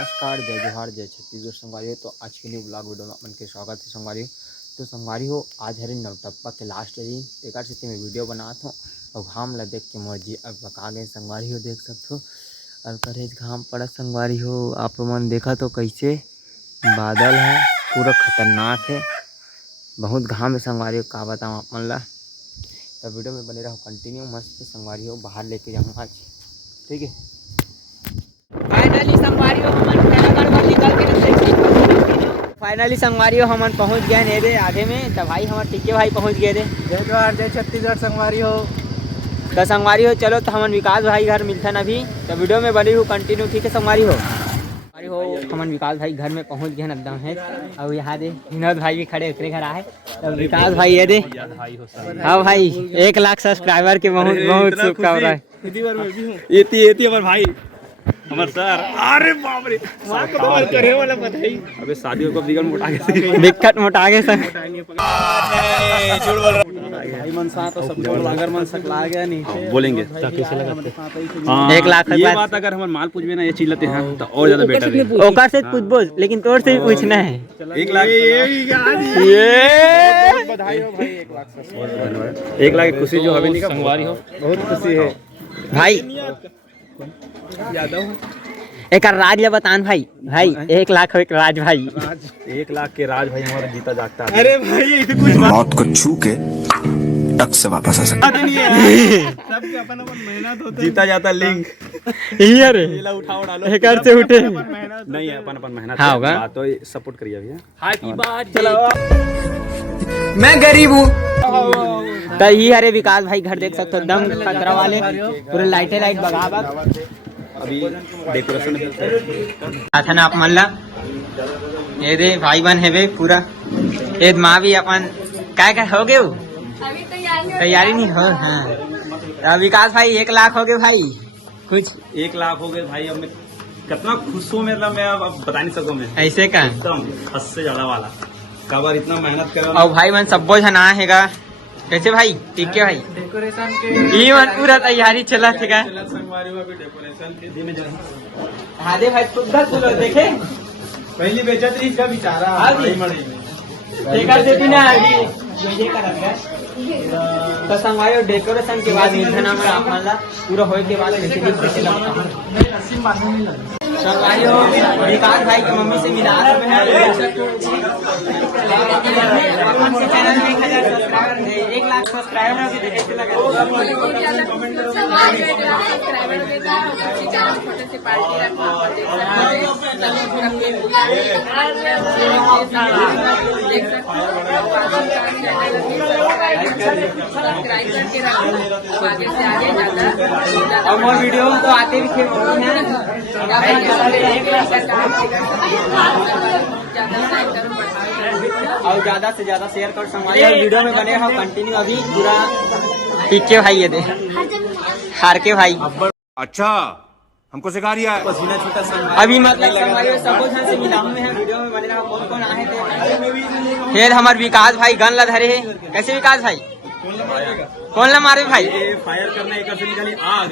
नमस्कार, जय जोहार, जय छत्तीसगढ़ संगवारी। तो आज के न्यू ब्लॉग वीडियो में अपन के स्वागत है संगवारी। तो संगवारी हो आज हरी नवटप्पा के लास्ट दिन एक से मैं वीडियो बनाता हूँ और घाम ला देख के मर्जी अब पका गए संगवारी हो, देख सकते हो अब करे घाम पड़ा संगवारी हो। आप मन देखा तो कैसे बादल है, पूरा खतरनाक है, बहुत घाम है संगवारी हो, का बताऊँ आप मन ला। तो वीडियो में बने रहो कंटिन्यू, मस्त संगवारी हो, बाहर लेके जाऊँगा आज, ठीक है। फाइनली संगवारी हो हमन पहुंच गए ने रे आधे में। तो भाई हमारे टिक्के भाई पहुंच गए रे। जय जोहार, जय छत्तीसगढ़ संगवारी हो। तो संगवारी हो चलो, तो हमन विकास भाई घर मिलथन अभी, तो वीडियो में बनी हूँ कंटिन्यू, ठीक है संगवारी हो। हमन विकास भाई घर में पहुंच गए एकदम है। और यहाँ दे विनोद भाई भी खड़े उतरे घर आए। तो विकास भाई ये दे, हाँ भाई 1 लाख सब्सक्राइबर के बहुत बहुत शुभकामनाएं। ये हमारे भाई हमारे सर, अरे बाप रे मां को तो करे वाला बताई। अबे शादियों को दिगन मोटा के दिक्कत मोटा के सर झूठ बोल रहा भाई। मन साथ तो सब लोग अगर मन सकला गया नीचे बोलेंगे कैसे लगा 1 लाख ये बात अगर हमारे माल पूछबे ना ये चीज लेते हैं तो और ज्यादा बेटर है। ओकर से पूछबो, लेकिन तोर से भी पूछना है। 1 लाख ये बधाई हो भाई। 1 लाख 1 लाख की खुशी जो हवे नहीं का संगवारी हो, बहुत खुशी है भाई। यादव एक राज या बतान भाई, भाई 1 लाख हो एक राज भाई। 1 लाख के राज भाई हमारा जीता जागता है। अरे भाई कुछ मौत को छू के टक से वापस आ सकता नहीं है। सबके अपन मेहनत होता है, जीता जाता लिंक ये रे उठाओ डालो एक से उठे नहीं है अपन मेहनत हाँ होगा तो सपोर्ट करिए भैया। Happy birthday. मैं गरीब हूँ। तो ये अरे विकास भाई घर देख सकते हो, एकदम खतरा वाले, पूरे लाइटे लाइट बगा अभी डेकोरेशन अच्छा ना आप मन ला ये दे भाई बन है बे पूरा। ये माँ भी अपन क्या हो गए तैयारी नहीं हो। हाँ विकास भाई 1 लाख हो गए भाई, कुछ 1 लाख हो गए भाई। अब मैं कितना खुश हूँ, मतलब मैं अब बता नहीं सकूँ मैं ऐसे का एकदम हद से ज्यादा वाला कबर इतना मेहनत कर। और भाई मन सब बोझ ना हैगा कैसे भाई ठीक है भाई डेकोरेशन के मन पूरा तैयारी चला थे का डेकोरेशन के धीमे जरा हाँ दे भाई खुद देखे पहली बेचत रही इसका बेचारा देखा देती ना अभी ये करत है। तो संगवारी डेकोरेशन के बाद निधन में आप मान ला पूरा होए के बाद कैसे संगवारी हो विकास भाई के मम्मी से मिला रहे हैं। चैनल में 1000 सब्सक्राइबर है, 1 लाख सब्सक्राइबर अभी कैसे लगा और मोर वीडियो तो आते भी थे और ज्यादा से ज्यादा शेयर कर संगवारी वीडियो में बने रहो कंटिन्यू। अभी पूरा टिक्के भाई ये दे हार के भाई। अच्छा हमको सिखा रिया है पसीना छूटा अभी मतलब संगवारी सब से मिलाम में है, वीडियो में बने रहो कौन कौन आए थे। फिर हमारे विकास भाई गन ला धरे है। कैसे विकास भाई कौन ला मारे भाई फायर करने एक से निकली आग।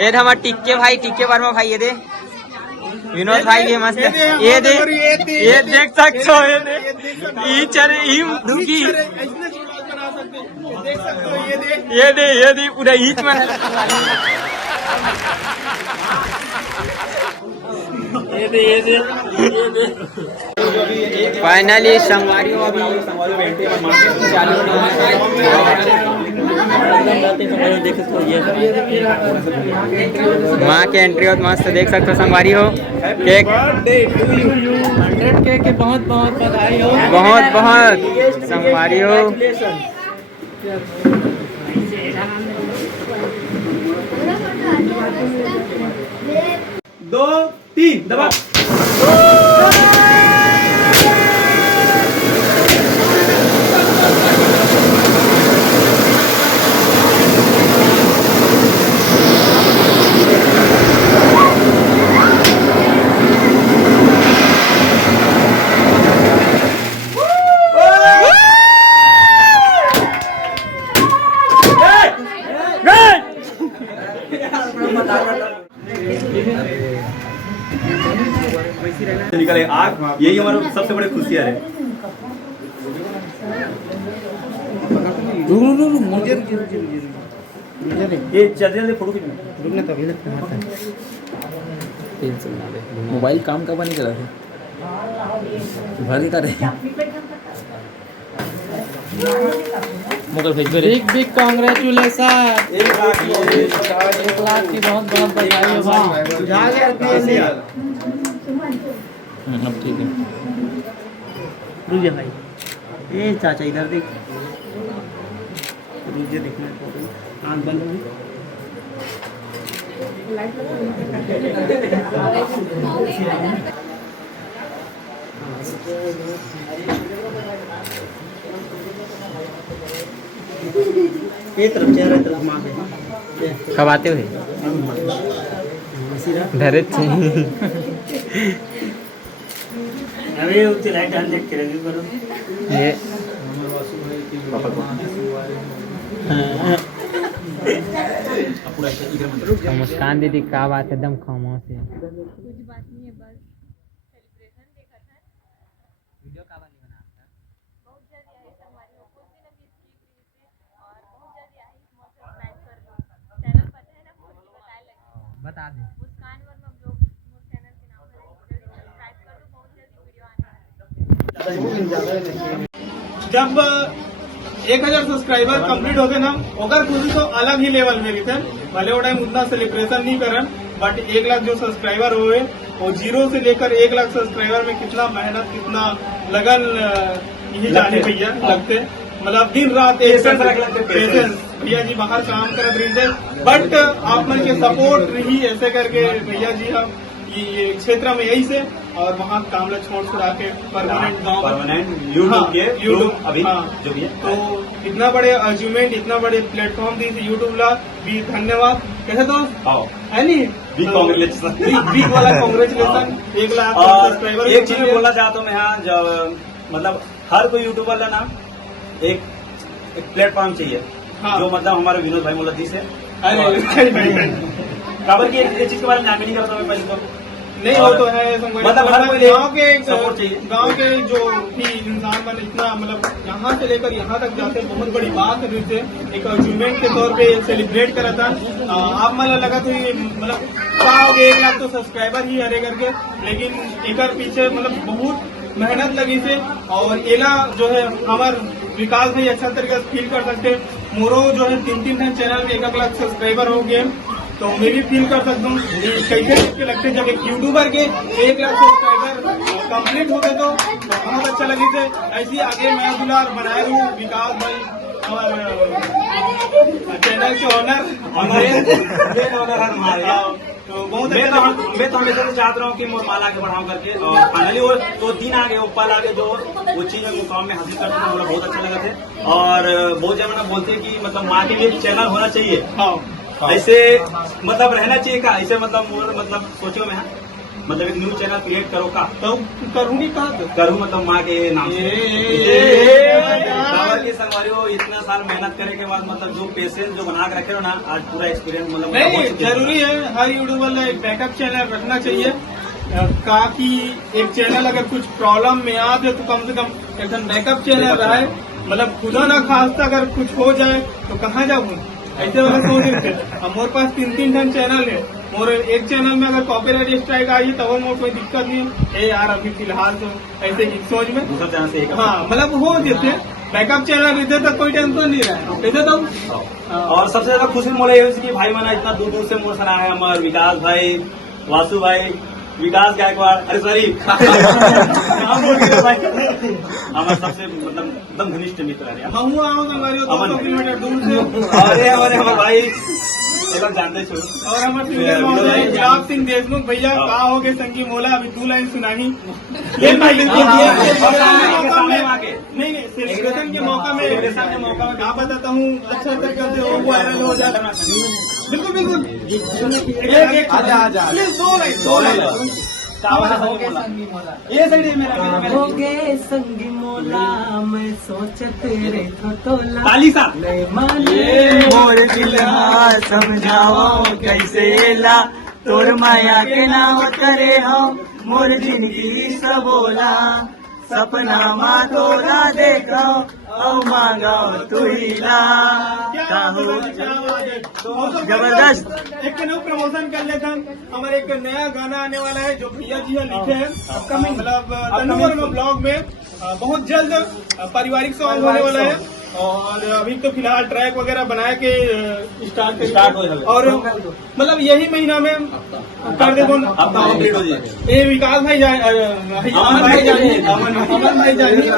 ये हमारे टिक्के भाई, टिक्के वर्मा भाई ये दे विनोद भाई भी मस्त ये दे ये देख सकते हो। ये दे ये चले ही रुकी ये दे पूरा ईच में फाइनली संगवारी अभी माँ के एंट्री हो मस्त देख सकते हो संगवारी हो। केक 100K के बहुत बहुत बधाई हो, बहुत बहुत संगवारी हो। 2 3 दबा। निकले आग, यही हमारा सबसे बड़ी खुशियाँ है। ये चल फोटो मोबाइल काम का नहीं करा थे भर देता रहे मुगल भेज पे बिग बिग कांग्रेचुलेशन 1 लाख की बहुत बहुत बधाई हो भाई। अब ठीक है रुक जा भाई, ए चाचा इधर देख, रुक जा देखना फोटो, आंख बंद है। ये तरफ चेहरा तरफ घुमा दे, कब आते हुए धरे थे अरे उसे लाइट डाल देख के रखी करो ये तो मुस्कान दीदी क्या बात है, एकदम खामोश है। कुछ बात नहीं है, बस सेलिब्रेशन देखा था। वीडियो का वाली बना था बहुत जल्दी आई संगवारी हो, कुछ दिन अभी इसकी वजह से, और बहुत जल्दी आई। सब्सक्राइब कर दो, चैनल पता है ना, कुछ बताए लगे बता दे। मुस्कान वर्मा ब्लॉग मोर चैनल के नाम है, जल्दी सब्सक्राइब कर दो, बहुत जल्दी वीडियो आने वाली है। जब 1000 सब्सक्राइबर कंप्लीट हो गए ना, ओकर खुशी तो अलग ही लेवल में थे। भले वो टाइम उतना सेलिब्रेशन नहीं करन, बट 1 लाख जो सब्सक्राइबर हुए, वो 0 से लेकर 1 लाख सब्सक्राइबर में कितना मेहनत, कितना लगन, यही जाने भैया लगते। मतलब दिन रात एक भैया जी बाहर काम करत रही, बट आप मन के सपोर्ट रही ऐसे करके भैया जी हम ये क्षेत्र में यही से, और वहाँ काम ला छोड़ छुड़ा के परमानेंट गाँव यूट्यूब के यूट्यूब अभी हाँ, जो भी है तो इतना बड़े अचीवमेंट, इतना बड़े प्लेटफॉर्म दी थी यूट्यूब ला भी, धन्यवाद। कैसे तो आओ है नहीं, बिग कांग्रेचुलेशन बिग वाला कांग्रेचुलेशन। 1 लाख और सब्सक्राइबर। एक चीज मैं बोलना चाहता हूँ मैं यहाँ, जब मतलब हर कोई यूट्यूबर का ना एक प्लेटफॉर्म चाहिए, हाँ। जो मतलब हमारे विनोद भाई मोलद्दी से अरे काबर की एक चीज के बारे में जानकारी नहीं करता मैं पहले तो नहीं, वो तो है मतलब हर कोई गाँव के सपोर्ट चाहिए। गाँव के जो भी इंसान बन इतना मतलब यहाँ से लेकर यहाँ तक जाते, बहुत बड़ी बात है। जैसे एक अचीवमेंट के तौर पे सेलिब्रेट करा था। आप मला लगा तो ये मतलब क्या हो गया, 1 लाख तो सब्सक्राइबर ही हरे करके, लेकिन एक पीछे मतलब बहुत मेहनत लगी से, और एला जो है हमारे विकास भाई अच्छा तरीके से फील कर सकते। मोरो जो है 3 चैनल में 1 लाख सब्सक्राइबर हो गए, तो मैं भी फील कर सकता हूँ कैसे लगते जब एक यूट्यूबर के 1 लाख सब्सक्राइबर कंप्लीट हो गए, तो बहुत अच्छा लगे थे। ऐसे ही आगे मैं दुलार बनाए रहूँ, विकास भाई और चैनल के ऑनर तो बहुत मैं अच्छा लगा। तो हमेशा से चाहता रहा हूँ कि मैं पाल आगे बढ़ाऊँ करके, और फाइनली वो तो दिन आगे वो पाल आगे जो वो चीज है मुकाम में हासिल करते हैं, मुझे बहुत अच्छा लगा थे। और बहुत जगह बोलते हैं कि मतलब माँ के लिए एक चैनल होना चाहिए, हाँ ऐसे मतलब रहना चाहिए का, ऐसे मतलब सोचो मैं मतलब एक न्यू चैनल क्रिएट करो का, तो करूँगी कहाँ तो करूँ मतलब माँ के नाम से। काबर की संगवारी हो इतना साल मेहनत करने के बाद मतलब जो पेशेंस जो बना के रखे हो ना, आज पूरा एक्सपीरियंस मतलब नहीं, जरूरी है हर यूट्यूबर ने एक बैकअप चैनल रखना चाहिए। का कि एक चैनल अगर कुछ प्रॉब्लम में आ जाए तो कम से कम एक बैकअप चैनल रहे, मतलब खुदा ना खास्ता अगर कुछ हो जाए तो कहाँ जाऊँ, ऐसे वाला सोच रहे थे। अब मोरे पास 3 चैनल है, मोरे एक चैनल में अगर कॉपीराइट स्ट्राइक आई तो मोर कोई दिक्कत नहीं है। ए यार अभी फिलहाल तो ऐसे ही सोच में दूसरा चैनल से हाँ मतलब हो जैसे बैकअप चैनल रहते तो कोई टेंशन नहीं रहा, कैसे तो और सबसे ज्यादा खुशी मोले ये कि भाई मना इतना दूर दूर से मोर सलाह है, हमारे विकास भाई, वासु भाई, विकास गायकवाड़, अरे सॉरी हमारे सबसे मतलब एकदम घनिष्ठ मित्र है। हम आओ हमारे 200 किलोमीटर दूर से, अरे हमारे भाई ये लोग जानते छो। और हमारे सिंगर महोदय गुलाब सिंह देशमुख भैया कहा हो गए संगी मोला, अभी 2 लाइन सुनाही। नहीं सेलिब्रेशन के मौका में क्या बताता हूँ, अच्छा तरीके से वो वायरल हो जाता। बिल्कुल बिल्कुल प्लीज 2 लाइन ये सही है मेरा हो गए संगी मोला, मैं सोचते रे थोला ताली साथ माने मोर दिल समझाओ कैसे ला तोर माया के नाम करे हम मोर जिंदगी सबोला सपना मा तोरा देखो औ मांगो तुहिला जबरदस्त। एक न्यू प्रमोशन कर लेते हैं। हमारे एक नया गाना आने वाला है जो भैया जी हैं लिखे हैं, मतलब तन्नू वर्मा ब्लॉग में बहुत जल्द पारिवारिक सॉन्ग होने वाला है। और अभी तो फिलहाल ट्रैक वगैरह बना के स्टार्ट हो और मतलब यही महीना में कर दे कंप्लीट हो जाए। ये विकास भाई अमन भाई जानी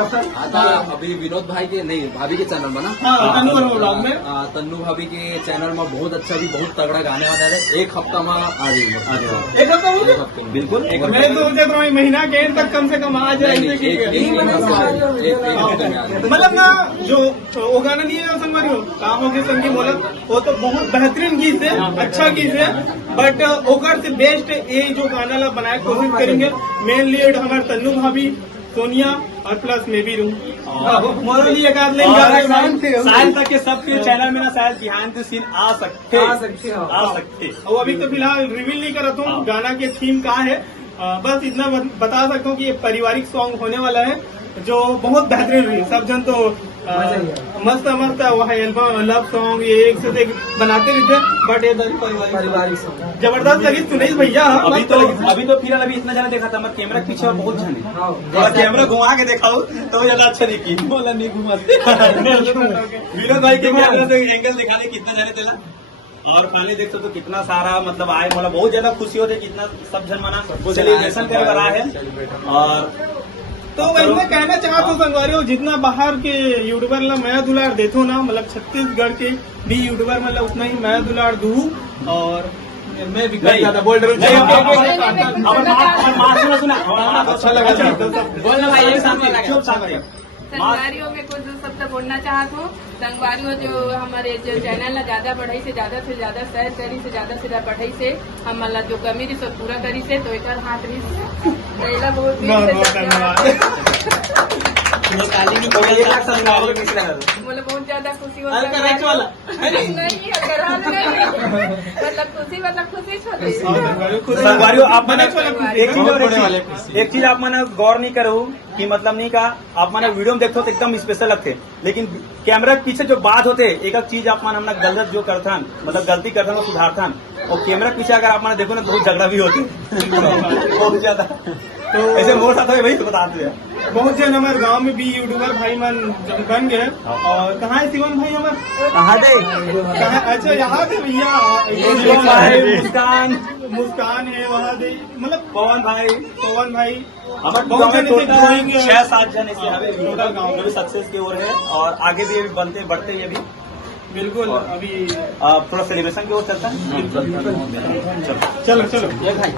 अभी विनोद भाई के नहीं भाभी के चैनल में ना तन्नू वर्मा ब्लॉग में तन्नू भाभी के चैनल में बहुत अच्छा भी बहुत तगड़ा गाने वाला है। एक हफ्ता में आ जाएगा। एक हफ्ता हो गया? बिल्कुल मैं तो सोच रहा हूँ महीना के एंड तक कम से कम आ जाए। मतलब ना जो वो गाना नहीं है संगवारी हो कामों के संगी मोलक, वो तो बहुत बेहतरीन गीत है, अच्छा गीत है। बट ओकर से बेस्ट ये जो गाना ला बनाए कोशिश करेंगे। मेन लीड हमारे तन्नू भाभी, सोनिया और प्लस मैं भी रहूँ। मोरली एक आध लाइन गा शायद तक के सबके चैनल में ना शायद बिहाइंड द सीन आ सकते। और अभी तो फिलहाल रिवील नहीं कर रहा हूँ गाना के थीम कहाँ है। बस इतना बता सकता हूँ कि ये पारिवारिक सॉन्ग होने वाला है जो बहुत बेहतरीन हुई। सब जन तो मस्त वह एल्बम लव सॉन्ग ये एक से एक बनाते रहते, बट ये पारिवारिक सॉन्ग जबरदस्त लगी। सुनील भैया अभी तो फिलहाल अभी इतना ज्यादा देखा था मैं कैमरा के पीछे बहुत जाने और कैमरा घुमा के देखा तो ज्यादा अच्छा दिखी। बोला नहीं घुमाते विनोद भाई के कैमरा से एंगल दिखाने कितना जाने चला। और फाइनली देखते तो कितना सारा मतलब आए, मतलब बहुत ज्यादा खुशी होती है कितना सब जन मना सेलिब्रेशन करे रहा है। और तो वैसे कहना चाहता हूँ संगवारी हो जितना बाहर के यूट्यूबर ला मैं दुलार देतो ना, मतलब छत्तीसगढ़ के भी यूट्यूबर मतलब उतना ही मैं दुलार दू। और मैं भी ज्यादा बोल रहा हूँ। सुना अच्छा लगा बोलना भाई चुप सामने संगवारियों में कुछ शब्द बोलना चाहत हूँ। संगवारियों जो हमारे जो चैनल ला ज्यादा बढ़ाई से ज्यादा शेयर करी से ज्यादा बढ़ाई से हमारा जो कमी रही सब पूरा करी से तो एक हाथ रही से बहुत बोले बहुत ज्यादा खुशी होती मतलब खुशी संगवारियों आप मैंने एक चीज आप मैंने गौर नहीं करो कि मतलब नहीं कहा आप मैंने वीडियो में देखते तो एकदम स्पेशल लगते, लेकिन कैमरा के पीछे जो बात होते एक एक चीज आप मैंने गलत जो करथन मतलब गलती करथन वो सुधारथन। और कैमरा के पीछे अगर आप मैंने देखो ना बहुत झगड़ा भी होती बहुत ज्यादा। तो ऐसे मोड़ था वही तो बताते हैं। बहुत जन हमारे गांव में भी यूट्यूबर भाई मन बन गए। और कहाँ है शिवम भाई हमारे? अच्छा यहाँ से भैया मुस्कान है वहाँ से, मतलब पवन भाई बहुत जन 6-7 जन ऐसे टोटल गाँव में भी सक्सेस की ओर है और आगे भी बनते बढ़ते ये भी बिल्कुल। अभी थोड़ा सेलिब्रेशन की ओर चलता है। चलो भाई